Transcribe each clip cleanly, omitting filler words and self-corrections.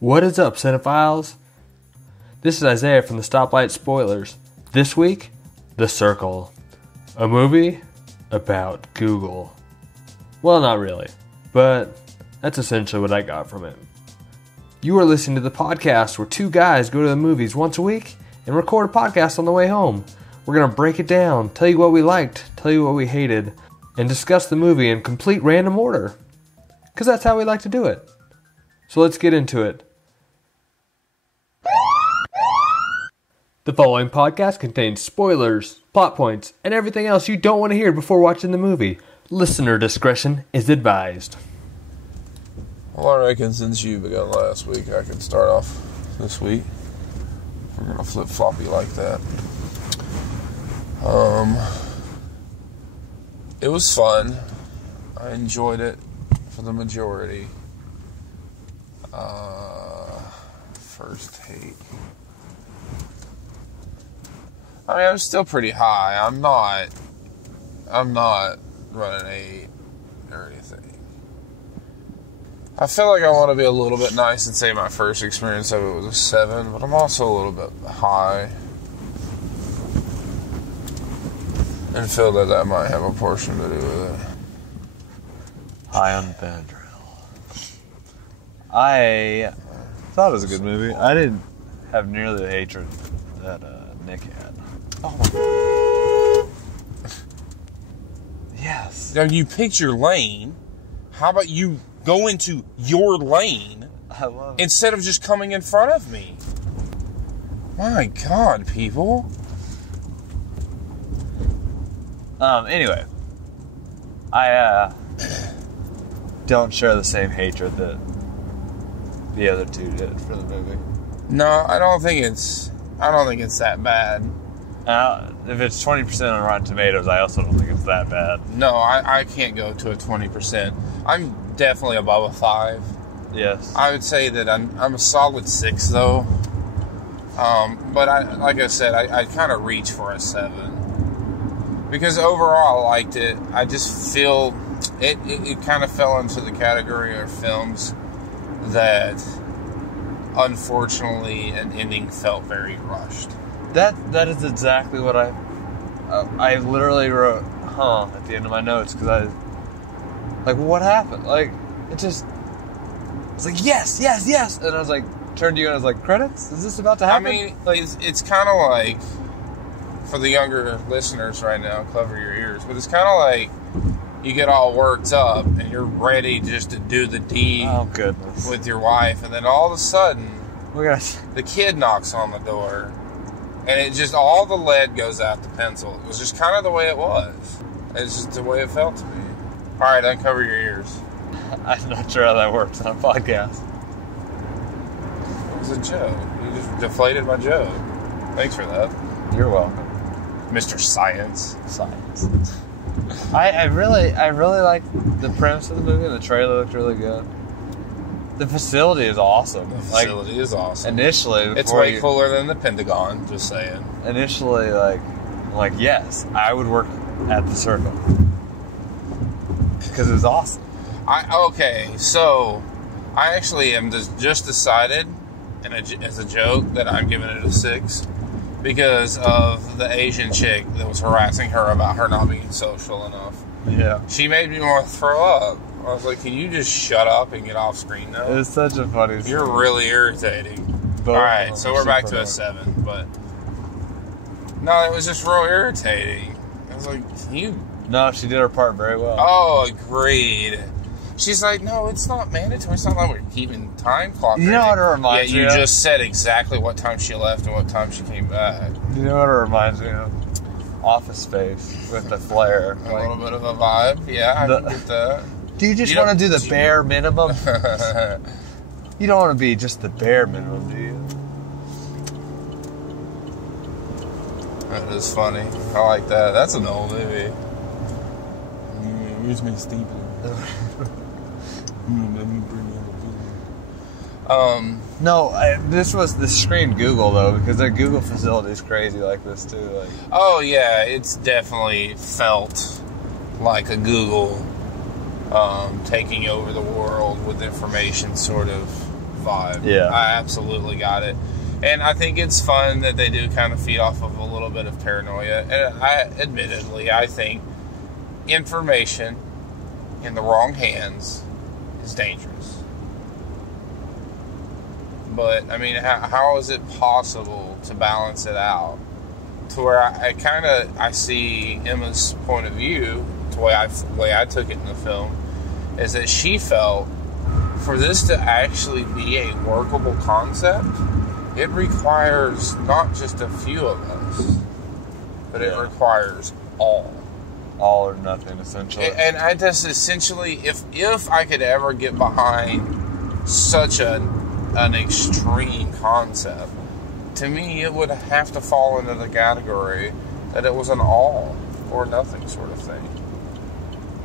What is up, cinephiles? This is Isaiah from the Stoplight Spoilers. This week, The Circle. A movie about Google. Well, not really, but that's essentially what I got from it. You are listening to the podcast where two guys go to the movies once a week and record a podcast on the way home. We're going to break it down, tell you what we liked, tell you what we hated, and discuss the movie in complete random order. Because that's how we like to do it. So let's get into it. The following podcast contains spoilers, plot points, and everything else you don't want to hear before watching the movie. Listener discretion is advised. Well, I reckon since you began last week, I can start off this week. We're going to flip-floppy like that. It was fun. I enjoyed it for the majority. First take. I mean, I'm still pretty high. I'm not running 8 or anything. I feel like I want to be a little bit nice and say my first experience of it was a 7, but I'm also a little bit high. And feel that might have a portion to do with it. High on Benadryl. I thought it was a good movie. I didn't have nearly the hatred that Nick had. Oh. Yes. Now, you picked your lane. How about you go into your lane I love it. instead of just coming in front of me? My God, people. Anyway. I don't share the same hatred that the other two did for the movie. No, I don't think it's that bad. If it's 20% on Rotten Tomatoes, I also don't think it's that bad. No, I can't go to a 20%. I'm definitely above a 5. Yes. I would say that I'm a solid 6 though. But like I said, I kind of reach for a 7 because overall I liked it. I just feel it kind of fell into the category of films that unfortunately an ending felt very rushed. That is exactly what I literally wrote, at the end of my notes, because what happened? Like, it's like, yes, and I was like, turned to you and I was like, credits? Is this about to happen? I mean, like, it's kind of like, for the younger listeners right now, cover your ears, but it's kind of like you get all worked up and you're ready just to do the deed with your wife, and then all of a sudden, the kid knocks on the door. And it just, all the lead goes out the pencil. It was just kind of the way it was. It's just the way it felt to me. All right, uncover your ears. I'm not sure how that works on a podcast. It was a joke. You just deflated my joke. Thanks for that. You're welcome. Mr. Science. I really liked the premise of the movie, and the trailer looked really good. The facility is awesome. The facility is awesome. Initially, it's way cooler than the Pentagon, just saying. Initially, like yes, I would work at the Circle. Because it was awesome. So I actually am just decided, as a joke, that I'm giving it a 6 because of the Asian chick that was harassing her about her not being social enough. Yeah. She made me want to throw up. I was like, can you just shut up and get off screen now? It's such a funny You're scene. Really irritating. Both Alright, so we're back to a 7, but no, it was just real irritating. I was like, No, she did her part very well. Oh, agreed. She's like, no, it's not mandatory. It's not like we're keeping time clock. You know what it reminds me of? You just said exactly what time she left and what time she came back. You know what it reminds me of? Office Space with the flare. A little bit of a vibe. Yeah, I can get that. Do you just want to do the bare minimum? You don't want to be just the bare minimum, do you? That is funny. I like that. That's an old movie. Here's my stapler. This screamed Google though, because their Google facility is crazy like this too. Oh yeah, it's definitely felt like a Google taking over the world with information sort of vibe. Yeah. I absolutely got it. And I think it's fun that they do kind of feed off of a little bit of paranoia. And admittedly, I think information in the wrong hands is dangerous. But, I mean, how is it possible to balance it out? To where I see Emma's point of view, the way I took it in the film, is that she felt for this to actually be a workable concept, it requires not just a few of us, but it requires all. All or nothing, essentially. And I just essentially, if I could ever get behind such an extreme concept, to me, it would have to fall into the category that it was an all or nothing sort of thing.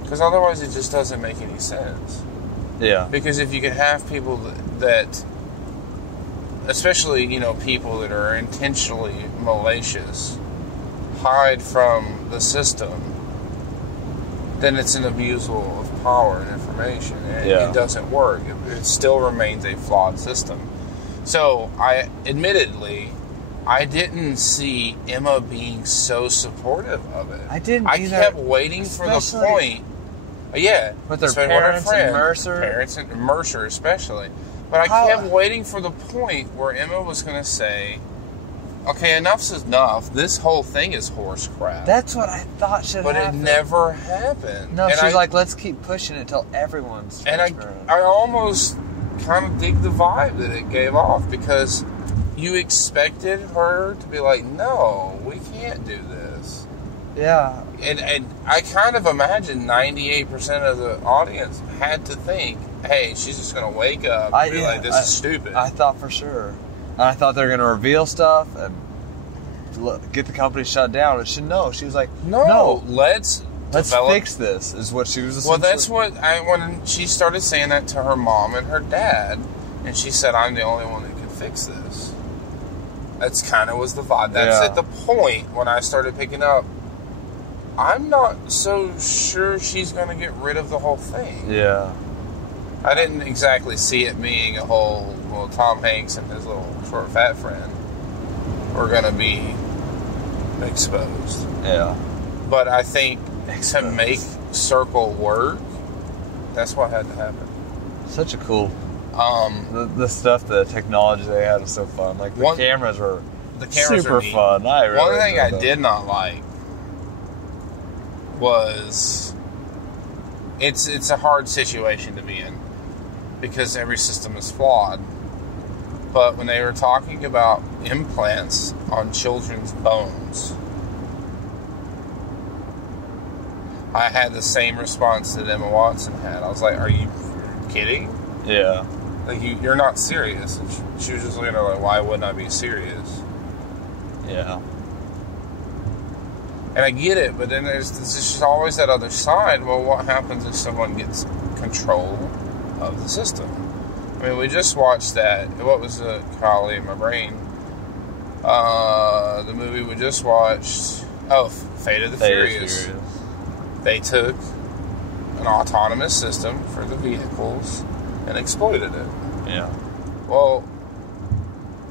Because otherwise, it just doesn't make any sense. Yeah. Because if you could have people that especially, people that are intentionally malicious, hide from the system, then it's an abusal of power and information. And it doesn't work. It still remains a flawed system. So, admittedly, I didn't see Emma being so supportive of it. I didn't either. I kept waiting for the point. Yeah. With their parents and Mercer. Parents and Mercer especially. But I kept waiting for the point where Emma was going to say, okay, enough's enough. This whole thing is horse crap. That's what I thought should happen. But it never happened. No, she's like, let's keep pushing it till everyone's transparent. And I almost kind of dig the vibe that it gave off, because you expected her to be like, no, we can't do this. Yeah. And I kind of imagine 98% of the audience had to think, hey, she's just going to wake up and be like, this is stupid. I thought for sure. And I thought they were going to reveal stuff and get the company shut down. And she was like, no, let's fix this, is what she was essentially. Well, that's what when she started saying that to her mom and her dad, and she said, I'm the only one that can fix this. That's kind of was the vibe. That's at the point when I started picking up, I'm not so sure she's going to get rid of the whole thing. Yeah. I didn't exactly see it being a whole, Tom Hanks and his little short fat friend were going to be exposed. Yeah. But I think to make Circle work, that's what had to happen. Such a cool... the stuff, the technology they had was so fun. Like, the cameras were super fun. One thing I did not like was it's a hard situation to be in because every system is flawed. But when they were talking about implants on children's bones, I had the same response that Emma Watson had. I was like, are you kidding? Yeah. Like, you're not serious. And she was just looking at her like, why wouldn't I be serious? Yeah. And I get it, but then there's just always that other side. Well, what happens if someone gets control of the system? I mean, we just watched that. What was the golly in my brain? The movie we just watched. Oh, Fate of the Furious. They took an autonomous system for the vehicles and exploited it. Yeah. Well,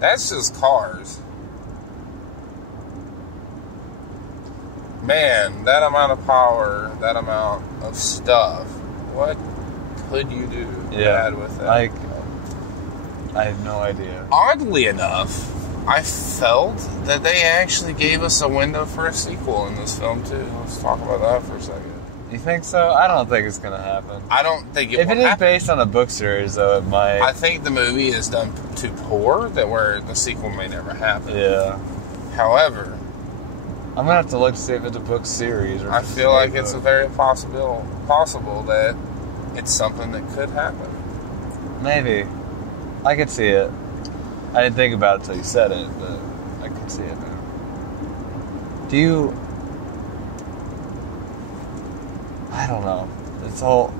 that's just cars. Man, that amount of power, that amount of stuff, what could you do bad with that? Like, I have no idea. Oddly enough, I felt that they actually gave us a window for a sequel in this film, too. Let's talk about that for a second. You think so? I don't think it's going to happen. I don't think it will happen. If it is based on a book series, though, it might... I think the movie is done too poor that where the sequel may never happen. Yeah. However... I'm going to have to look to see if it's a book series. Or I feel like it's a very possible that it's something that could happen. Maybe. I could see it. I didn't think about it until you said it, but I could see it now. Do you... I don't know. It's all...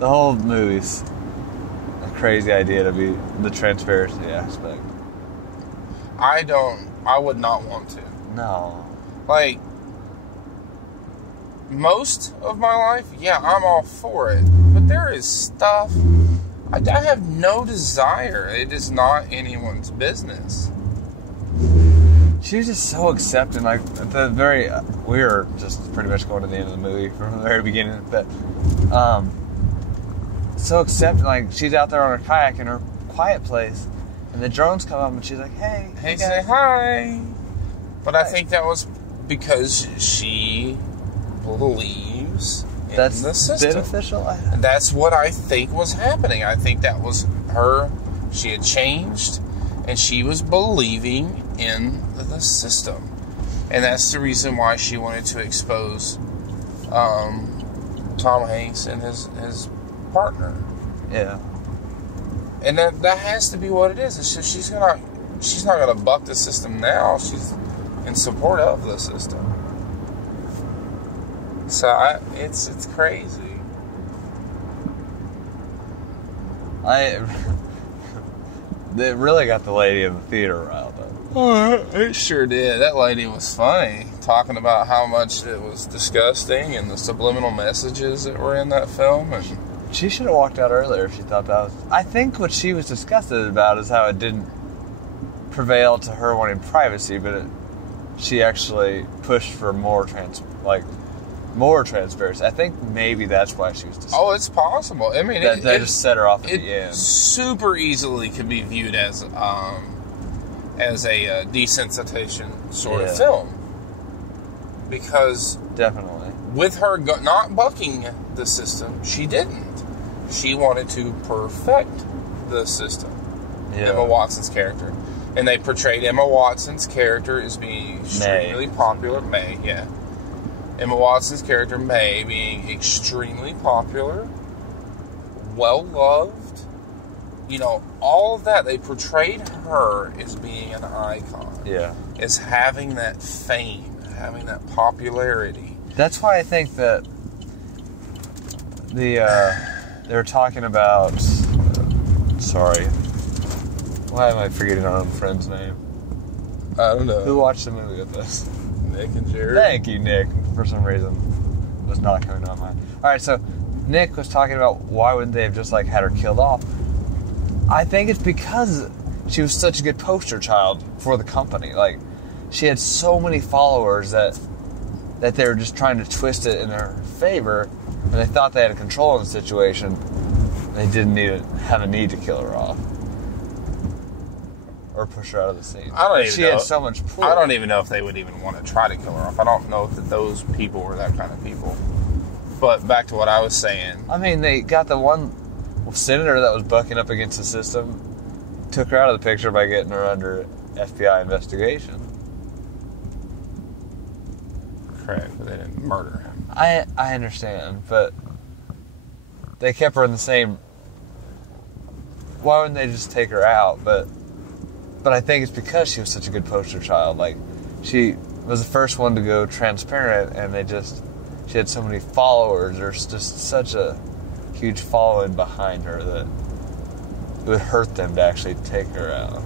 the whole movie's a crazy idea to be the transparency aspect. I would not want to. No. Like, most of my life, yeah, I'm all for it. But there is stuff I have no desire. It is not anyone's business. She was just so accepting. Like, at the very... we were just pretty much going to the end of the movie from the very beginning. But, so accepting. Like, she's out there on her kayak in her quiet place. And the drones come up and she's like, hey. Hey, say hi. But hi. I think that was because she believes in the system. Beneficial? And that's what I think was happening. I think that was her. She had changed, and she was believing in the system. And that's the reason why she wanted to expose Tom Hanks and his partner. Yeah. And that has to be what it is. It's just she's not gonna buck the system now. She's in support of the system. So it's crazy. They really got the lady in the theater riled up. Oh, it sure did. That lady was funny, talking about how much it was disgusting and the subliminal messages that were in that film. And she should have walked out earlier if she thought that was... I think what she was disgusted about is how it didn't prevail to her wanting privacy, but she actually pushed for more transparency. I think maybe that's why she was disgusted. Oh, it's possible. I mean, that just set her off at the end. It super easily could be viewed as a desensitization sort of film. Because... definitely. With her not bucking the system, she didn't. She wanted to perfect the system. Yeah. Emma Watson's character. And they portrayed Emma Watson's character as being extremely popular. May, yeah. Emma Watson's character, May, being extremely popular, well-loved. You know, all of that. They portrayed her as being an icon. Yeah. As having that fame, having that popularity. That's why I think that they were talking about... sorry. Why am I forgetting our own friend's name? I don't know. Who watched the movie with us? Nick and Jared. Thank you, Nick. For some reason, it was not coming to my mind. Alright, so Nick was talking about why wouldn't they have just like had her killed off. I think it's because she was such a good poster child for the company. Like, she had so many followers that they were just trying to twist it in her favor, and they thought they had control of the situation. They didn't have a need to kill her off. Or push her out of the scene. She had so much pull. I don't even know if they would even want to try to kill her off. I don't know that those people were that kind of people. But back to what I was saying. I mean, they got the one senator that was bucking up against the system, took her out of the picture by getting her under FBI investigation. Correct, but they didn't murder him. I understand, but they kept her in the same... Why wouldn't they just take her out? But I think it's because she was such a good poster child. Like, she was the first one to go transparent, and she had so many followers. There's just such a huge following behind her that it would hurt them to actually take her out.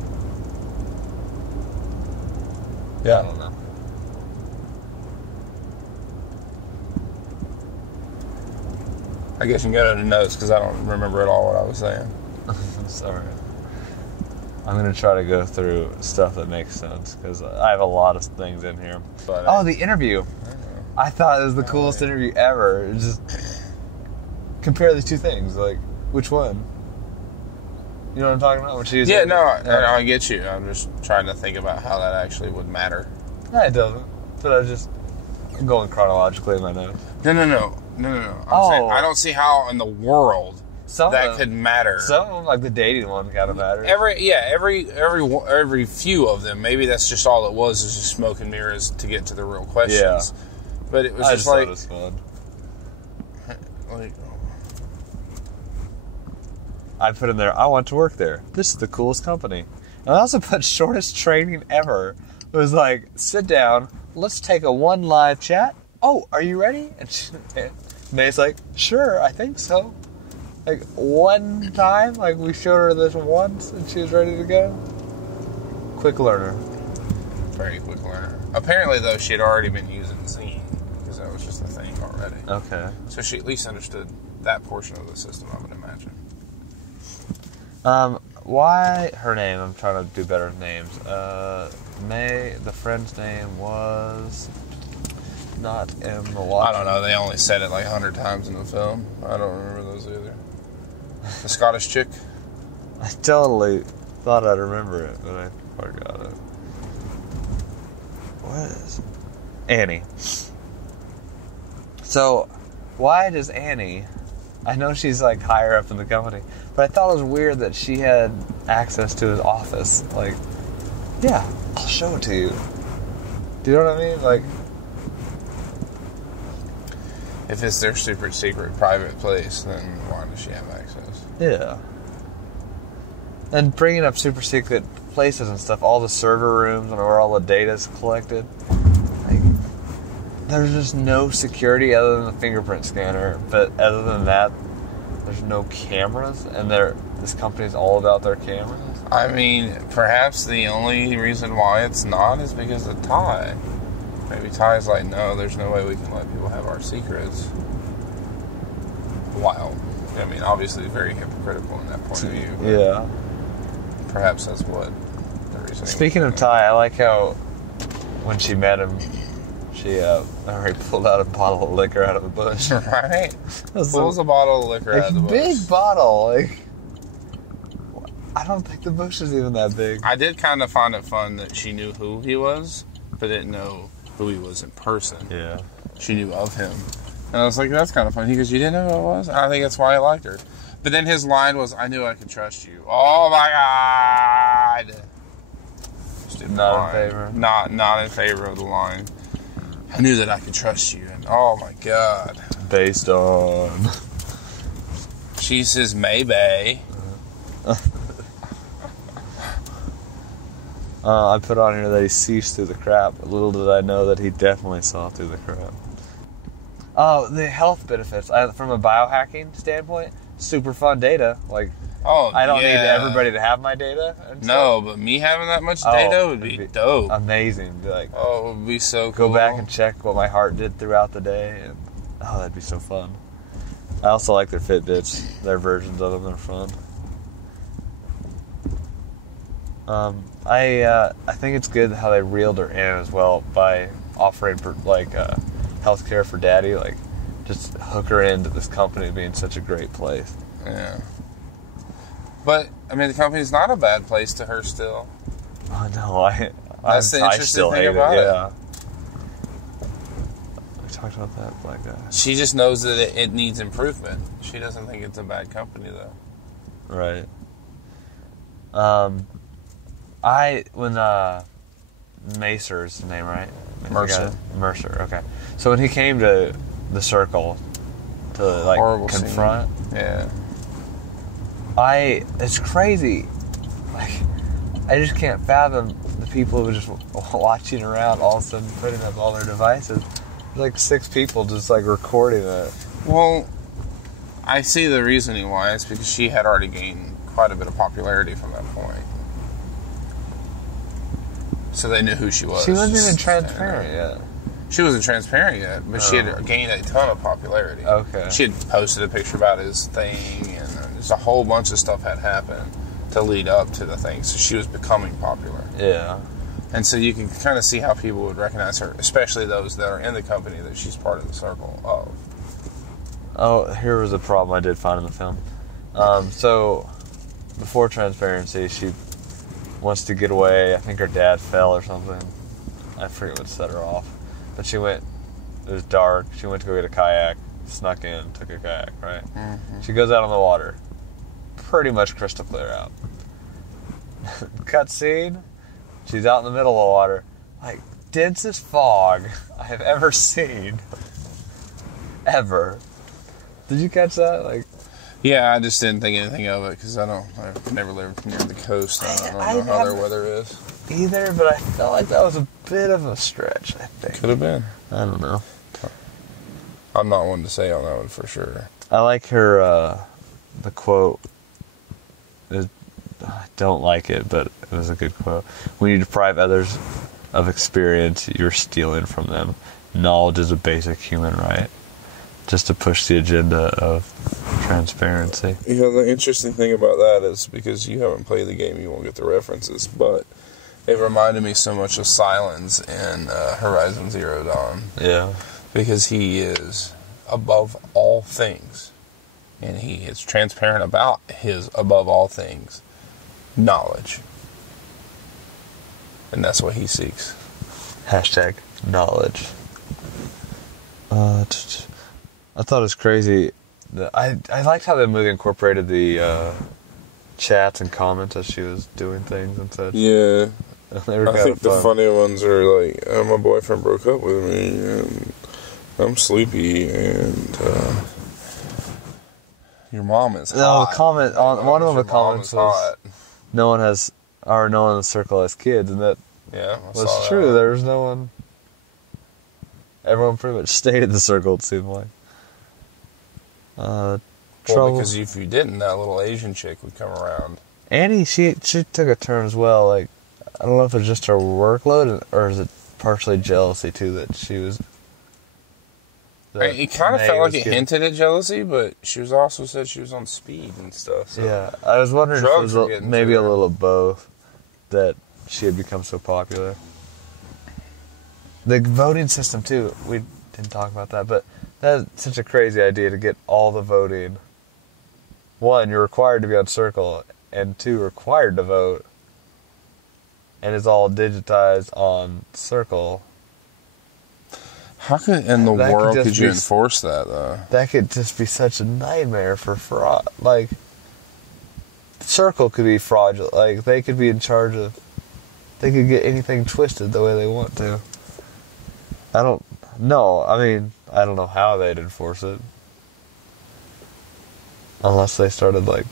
Yeah. I don't know. I guess you can go to the notes because I don't remember at all what I was saying. I'm sorry. I'm going to try to go through stuff that makes sense because I have a lot of things in here. But, the interview. I thought it was the coolest interview ever. It just compare the two things. Like, which one? You know what I'm talking about? When she was I get you. I'm just trying to think about how that actually would matter. No, it doesn't. But I'm going chronologically in my notes. No. I'm saying, I don't see how in the world that could matter. Some of them, like the dating one, kind of matters. Every few of them. Maybe that's just all it was just smoke and mirrors to get to the real questions. Yeah. But it was I just like... thought it was fun. I put in there, I want to work there. This is the coolest company. And I also put shortest training ever. It was like, sit down, let's take a one live chat. Oh, are you ready? And May's like, sure, I think so. Like, one time, like, we showed her this once, and she was ready to go. Quick learner. Very quick learner. Apparently, though, she had already been using Zine, because that was just a thing already. Okay. So she at least understood that portion of the system, I would imagine. Why her name? I'm trying to do better with names. May, the friend's name was not Emma Watson. I don't know. They only said it like 100 times in the film. I don't remember those either. The Scottish chick. I totally thought I'd remember it, but I forgot it. What is Annie? So, why does Annie? I know she's like higher up in the company, but I thought it was weird that she had access to his office. Like, yeah, I'll show it to you. Do you know what I mean? Like, If it's their super secret private place, then why does she have access? yeah. And bringing up super secret places and stuff, all the server rooms and where all the data's collected. Like, there's just no security other than the fingerprint scanner. But other than that, there's no cameras, and this company's all about their cameras. I mean, perhaps the only reason why it's not is because of Ty. Maybe Ty's like, no, there's no way we can let people have our secrets. Wow. I mean, obviously very hypocritical in that point of view. Yeah. Perhaps that's what the reason. Speaking of Ty, I like how when she met him, she already pulled out a bottle of liquor out of the bush. Right? Pulls a bottle of liquor out of the bush. Big bottle. Like, I don't think the bush is even that big. I did kind of find it fun that she knew who he was, but didn't know who he was in person. Yeah. She knew of him. And I was like, that's kind of funny. He goes, you didn't know who I was? And I think that's why I liked her. But then his line was, I knew I could trust you. Oh my God. Stupid Not line. in favor. Not in favor of the line. I knew that I could trust you. And oh my God. Based on. She says, maybe. I put on here that he sees through the crap. Little did I know that he definitely saw through the crap. Oh, the health benefits. From a biohacking standpoint, super fun data. Like, I don't need everybody to have my data. No, but me having that much data would be dope. Amazing. Like, it would be so cool. Go back and check what my heart did throughout the day. And, that'd be so fun. I also like their Fitbits. Their versions of them are fun. I think it's good how they reeled her in as well by offering healthcare for daddy, like just hook her into this company being such a great place. Yeah. But I mean, the company's not a bad place to her still. Oh no, that's the interesting thing about it. Yeah. We talked about that black guy. She just knows that it needs improvement. She doesn't think it's a bad company though. Right. When Mercer's the name, right? Mercer, okay. So when he came to the circle to like horrible confront, scene. Yeah. It's crazy. Like, I just can't fathom the people who just watching around, all of a sudden putting up all their devices. There's like 6 people just like recording it. Well, I see the reasoning why. It's because she had already gained quite a bit of popularity from that point. So they knew who she was. She wasn't even transparent yet. She wasn't transparent yet, but she had gained a ton of popularity. Okay. She had posted a picture about his thing, and there's a whole bunch of stuff had happened to lead up to the thing. So she was becoming popular. Yeah. And so you can kind of see how people would recognize her, especially those that are in the company that she's part of the circle of. Oh, here was a problem I did find in the film. So, before transparency, she wants to get away. I think her dad fell or something. I forget what set her off. But she went, it was dark, she went to go get a kayak, snuck in, took a kayak, right? Mm-hmm. She goes out on the water. Pretty much crystal clear out. Cut scene, she's out in the middle of the water. Like, densest fog I have ever seen. Ever. Did you catch that? Like, yeah, I just didn't think anything of it because I've never lived near the coast. I don't know how their weather is. Either, but I felt like that was a bit of a stretch, I think. Could have been. I don't know. I'm not one to say on that one for sure. I like her, the quote. I don't like it, but it was a good quote. When you deprive others of experience, you're stealing from them. Knowledge is a basic human right. Just to push the agenda of Transparency. You know, the interesting thing about that is because you haven't played the game, you won't get the references, but it reminded me so much of Silence in Horizon Zero Dawn. Yeah. Because he is above all things. And he is transparent about his above all things knowledge. And that's what he seeks. Hashtag knowledge. I thought it was crazy. I liked how the movie incorporated the chats and comments as she was doing things and such. Yeah. They were I think the fun. funny ones are like, my boyfriend broke up with me, and I'm sleepy, and your mom is hot. No, comment on one of the comments was hot. no one in the circle has kids, and that was true. There was no one. Everyone pretty much stayed in the circle, it seemed like. Well, because if you didn't, that little Asian chick would come around. Annie, she took a turn as well. Like, I don't know if it's just her workload or is it partially jealousy too that she was. It kind of felt like it hinted at jealousy, but she was also said she was on speed and stuff. So yeah, I was wondering if it was maybe a little of both that she had become so popular. The voting system too. We didn't talk about that, but that's such a crazy idea to get all the voting. One, you're required to be on Circle, and two, required to vote. And it's all digitized on Circle. How in the world could you enforce that, though? That could just be such a nightmare for fraud. Like, Circle could be fraudulent. Like, they could be in charge of... They could get anything twisted the way they want to. I don't know. I mean, I don't know how they'd enforce it. Unless they started, like...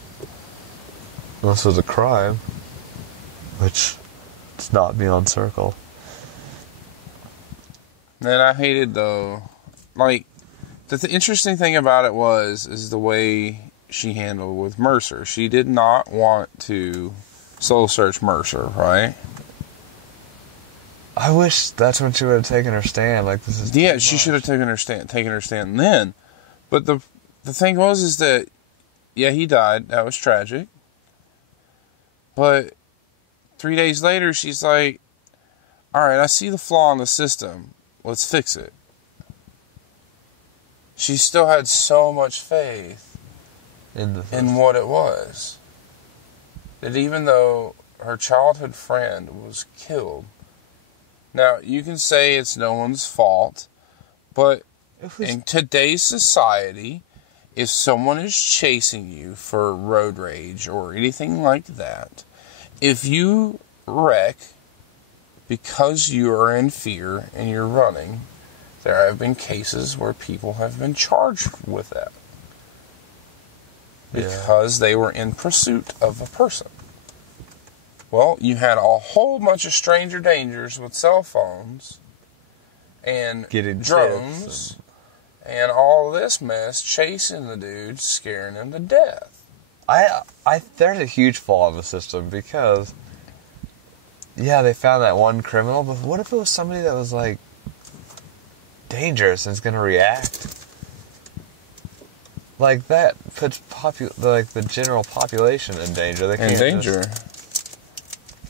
Unless it was a crime. Which... It's not me on Circle. And I hated, though... Like, the interesting thing about it is the way she handled with Mercer. She did not want to soul search Mercer, right? I wish that's when she would have taken her stand. Like, this is yeah, she should have taken her stand then. But the thing is that, yeah, he died. That was tragic. But 3 days later, she's like, all right, I see the flaw in the system. Let's fix it. She still had so much faith in what it was. That even though her childhood friend was killed, now, you can say it's no one's fault, but in today's society, if someone is chasing you for road rage or anything like that, if you wreck because you are in fear and you're running, there have been cases where people have been charged with that. Because they were in pursuit of a person. Well, you had a whole bunch of stranger dangers with cell phones and drones and all this mess chasing the dude, scaring him to death. There's a huge flaw in the system because, yeah, they found that one criminal, but what if it was somebody that was, like, dangerous and is going to react? Like, that puts the general population in danger. They can't danger.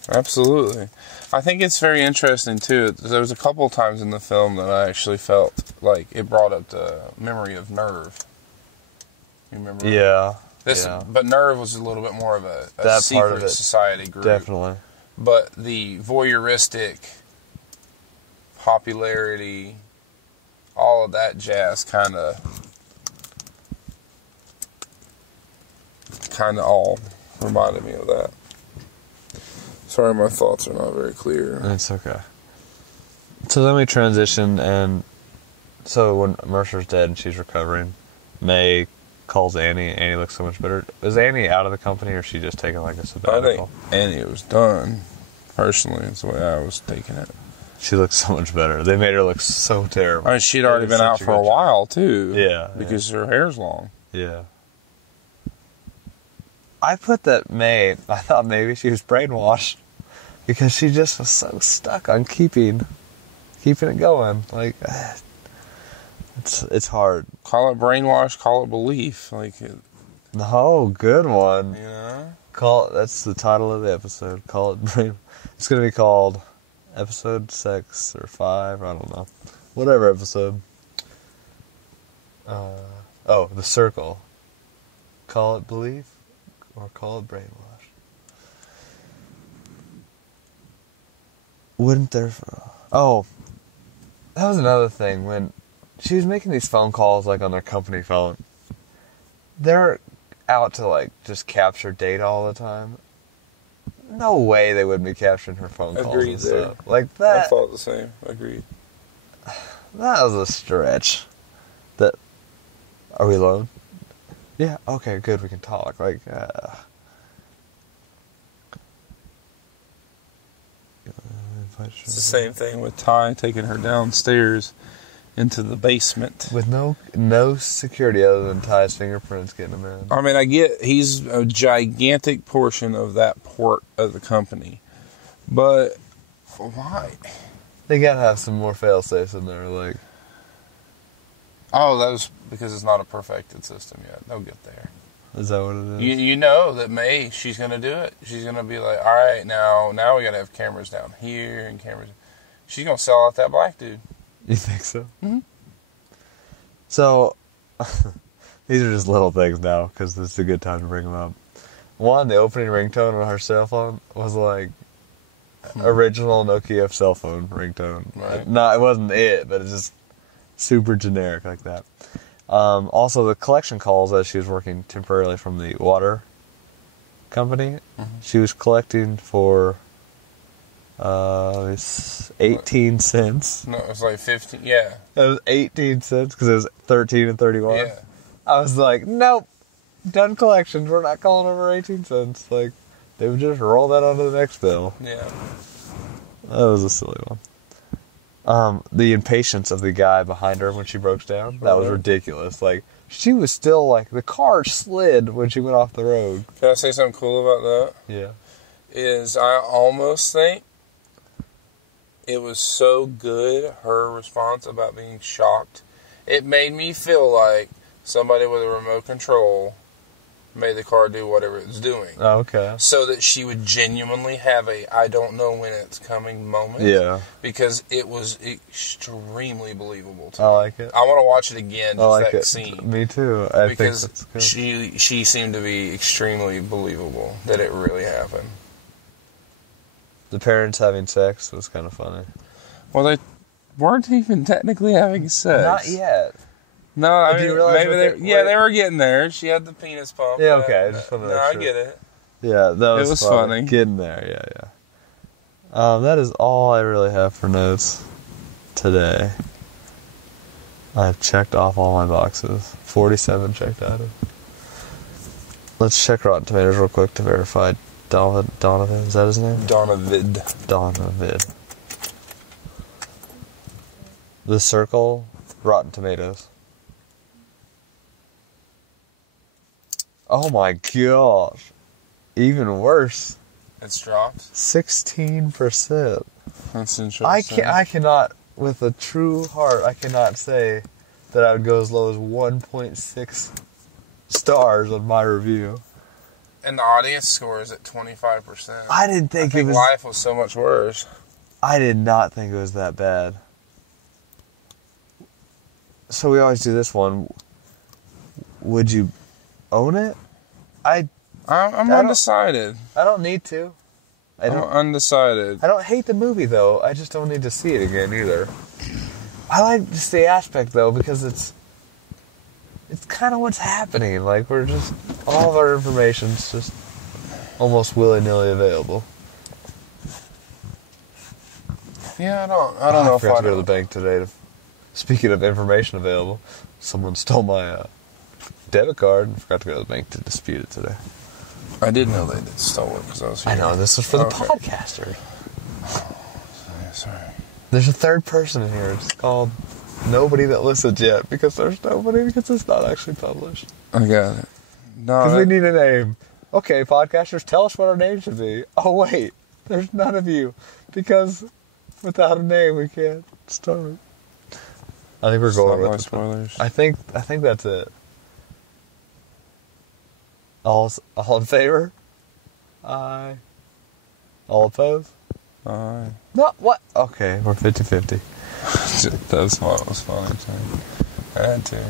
Absolutely. I think it's very interesting, too. There was a couple of times in the film that I actually felt like it brought up the memory of Nerve. You remember? Yeah. But Nerve was a little bit more of a secret society group. Definitely. But the voyeuristic popularity, all of that jazz kind of all reminded me of that. Sorry, my thoughts are not very clear. It's okay. So then we transition, and so when Mercer's dead and she's recovering, May calls Annie. Annie looks so much better. Is Annie out of the company, or is she just taking like a sabbatical? I think Annie was done. Personally, it's the way I was taking it. She looks so much better. They made her look so terrible. I mean, she'd already been out for a while, too. Yeah. Because her hair's long. Yeah. I put that May, I thought maybe she was brainwashed because she just was so stuck on keeping it going. Like, it's hard. Call it brainwash, call it belief. Like, No, good one. You know? That's the title of the episode. Call it brain. It's gonna be called episode 6 or 5. I don't know. Whatever episode. The circle. Call it belief or call it brainwash. Wouldn't there? Oh, that was another thing when she was making these phone calls like on their company phone. They're out to like just capture data all the time. No way they wouldn't be capturing her phone calls. Agreed and there. stuff. Like that. I thought the same. Agreed. That was a stretch. Are we alone? Yeah. Okay. Good. We can talk. Like. It's the same thing with Ty taking her downstairs into the basement. With no security other than Ty's fingerprints getting him in. I mean, I get he's a gigantic portion of that part of the company. But why? They gotta have some more fail-safes in there, like... Oh, that was because it's not a perfected system yet. They'll get there. Is that what it is? You know that May, she's going to do it. She's going to be like, all right, now we got to have cameras down here and cameras. She's going to sell out that black dude. You think so? Mm-hmm. So, these are just little things now, because this is a good time to bring them up. One, the opening ringtone on her cell phone was like original Nokia cell phone ringtone. Right. No, it wasn't it, but it's just super generic like that. Also, the collection calls as she was working temporarily from the water company, she was collecting for 18 cents. No, it was like 15. Yeah. It was 18 cents because it was 13 and 31. Yeah. I was like, nope, done collections. We're not calling over 18 cents. Like, they would just roll that onto the next bill. Yeah. That was a silly one. The impatience of the guy behind her when she broke down, that was ridiculous. Like, she was still like, the car slid when she went off the road. Can I say something cool about that? Yeah. I almost think it was so good, her response about being shocked. It made me feel like somebody with a remote control made the car do whatever it was doing. Oh, okay. So that she would genuinely have I don't know when it's coming moment. Yeah. Because it was extremely believable to I me. like it. I want to watch it again, I like that it. scene. Me too. I think that's good. She seemed to be extremely believable that it really happened. The parents having sex was kind of funny. Well, they weren't even technically having sex. Not yet. No, I Do you mean, realize maybe they were getting there. She had the penis pump. Yeah, okay. I just wanted to make I sure. get it. Yeah, that was, It was funny. Getting there, yeah. That is all I really have for notes today. I've checked off all my boxes. 47 checked out of. Let's check Rotten Tomatoes real quick to verify. Donovan, is that his name? Donovid. The Circle, Rotten Tomatoes. Oh my gosh. Even worse. It's dropped. 16%. That's interesting. I cannot, with a true heart, I cannot say that I would go as low as 1.6 stars on my review. And the audience score is at 25%. I didn't think it was... life was so much worse. I did not think it was that bad. So we always do this one. Would you own it? I'm undecided. I don't need to. I'm undecided. I don't hate the movie, though. I just don't need to see it again, either. I like just the aspect, though, because it's kind of what's happening. Like, we're just... all of our information's just almost willy-nilly available. Yeah, I don't know I if forgot I to go to the bank today. Speaking of information available, someone stole my debit card and forgot to go to the bank to dispute it today. I did know they did stole it because I was here. I know, this was for the podcaster. Sorry. There's a third person in here. It's called Nobody That Listens Yet, because there's nobody, because it's not actually published. I got it. No, Because we need a name. Okay, podcasters, tell us what our name should be. Oh, wait. There's none of you. Because without a name, we can't start. I think we're going with spoilers. I think that's it. All in favor? Aye. All opposed? Aye. No, what? Okay, we're 50-50. That's what was funny. I had to.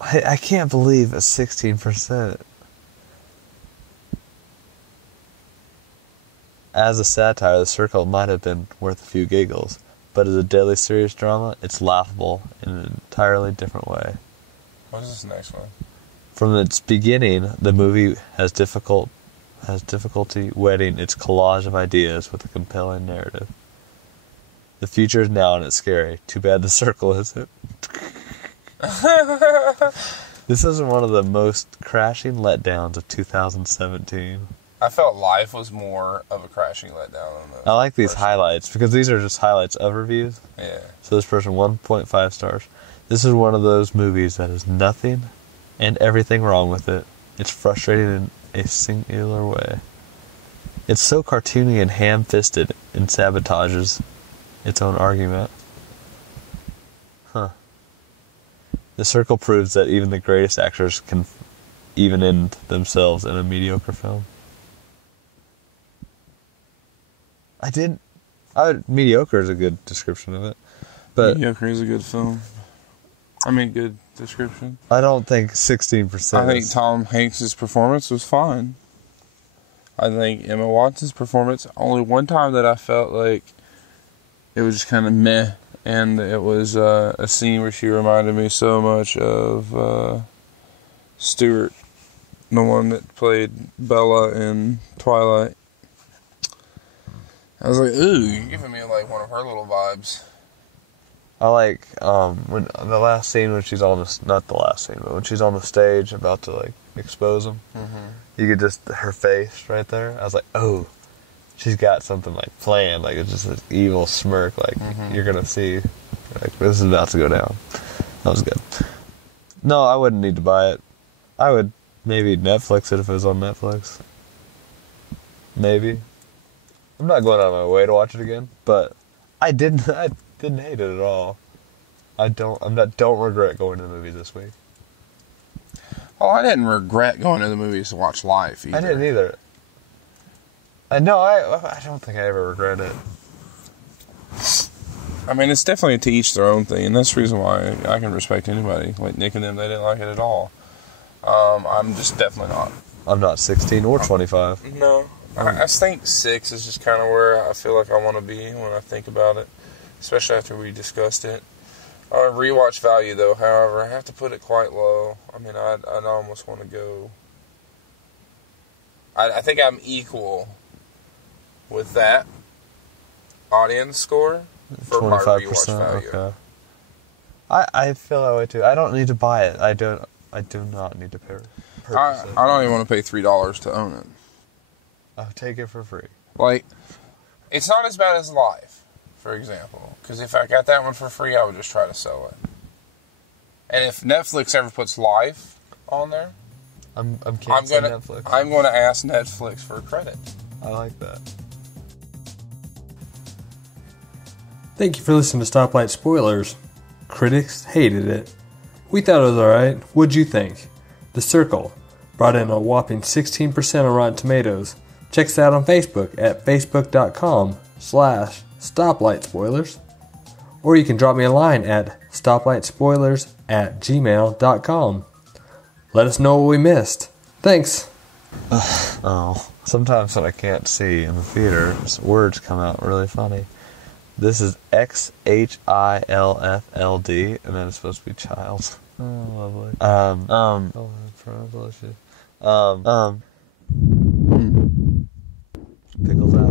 I can't believe a 16%. As a satire, The Circle might have been worth a few giggles, but as a deadly serious drama, it's laughable in an entirely different way. What is this next one? From its beginning, the movie has difficulty wedding its collage of ideas with a compelling narrative. The future is now and it's scary. Too bad The Circle isn't. This is one of the most crashing letdowns of 2017. I felt Life was more of a crashing letdown than this. I like these highlights because these are just highlights of reviews. Yeah. So this person, 1.5 stars. This is one of those movies that has nothing and everything wrong with it. It's frustrating in a singular way. It's so cartoony and ham-fisted and sabotages its own argument. The Circle proves that even the greatest actors can even end themselves in a mediocre film. Mediocre is a good description of it. But Mediocre is a good film. I mean, good description. I don't think 16%. I think Tom Hanks' performance was fine. I think Emma Watson's performance, only one time that I felt like it was just kind of meh, and it was a scene where she reminded me so much of Stewart, the one that played Bella in Twilight. I was like, ooh, you're giving me like one of her little vibes. I like when the last scene when she's on not the last scene, but when she's on the stage about to like expose him. Mm-hmm. You could just her face right there. I was like, oh, she's got something like planned. Like it's just an evil smirk. Like you're gonna see, like this is about to go down. That was good. No, I wouldn't need to buy it. I would maybe Netflix it if it was on Netflix. Maybe. I'm not going out of my way to watch it again, but I didn't hate it at all. I don't regret going to the movies this week. Oh, I didn't regret going to the movies to watch Life either. I didn't either. I don't think I ever regret it. I mean, it's definitely to each their own thing, and that's the reason why I can respect anybody. Like Nick and them, they didn't like it at all. I'm just definitely not. I'm not 16 or 25. No. I think 6 is just kind of where I feel like I want to be when I think about it, especially after we discussed it. Rewatch value, though, however, I have to put it quite low. I mean, I'd almost want to go... I think I'm equal with that audience score for my rewatch value. Okay. I feel that way, too. I don't need to buy it. I do not need to purchase it. I don't even want to pay $3 to own it. I'll take it for free. Like, it's not as bad as Life, for example. Because if I got that one for free, I would just try to sell it. And if Netflix ever puts Life on there, I'm canceling Netflix. I'm going to ask Netflix for credit. I like that. Thank you for listening to Stoplight Spoilers. Critics hated it. We thought it was alright. What'd you think? The Circle brought in a whopping 16% on Rotten Tomatoes. Check us out on Facebook at facebook.com/StoplightSpoilers. Or you can drop me a line at stoplightspoilers@gmail.com. Let us know what we missed. Thanks. Sometimes when I can't see in the theater, words come out really funny. This is XHILFLD, and then it's supposed to be child. Oh, lovely. Delicious. Pickles out.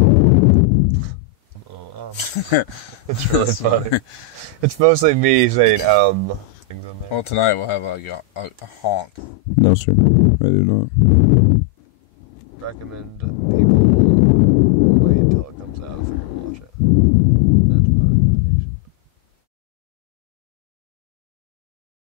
It's really funny. It's mostly me saying things on there. Well, tonight we'll have a honk. No, sir. I do not. Recommend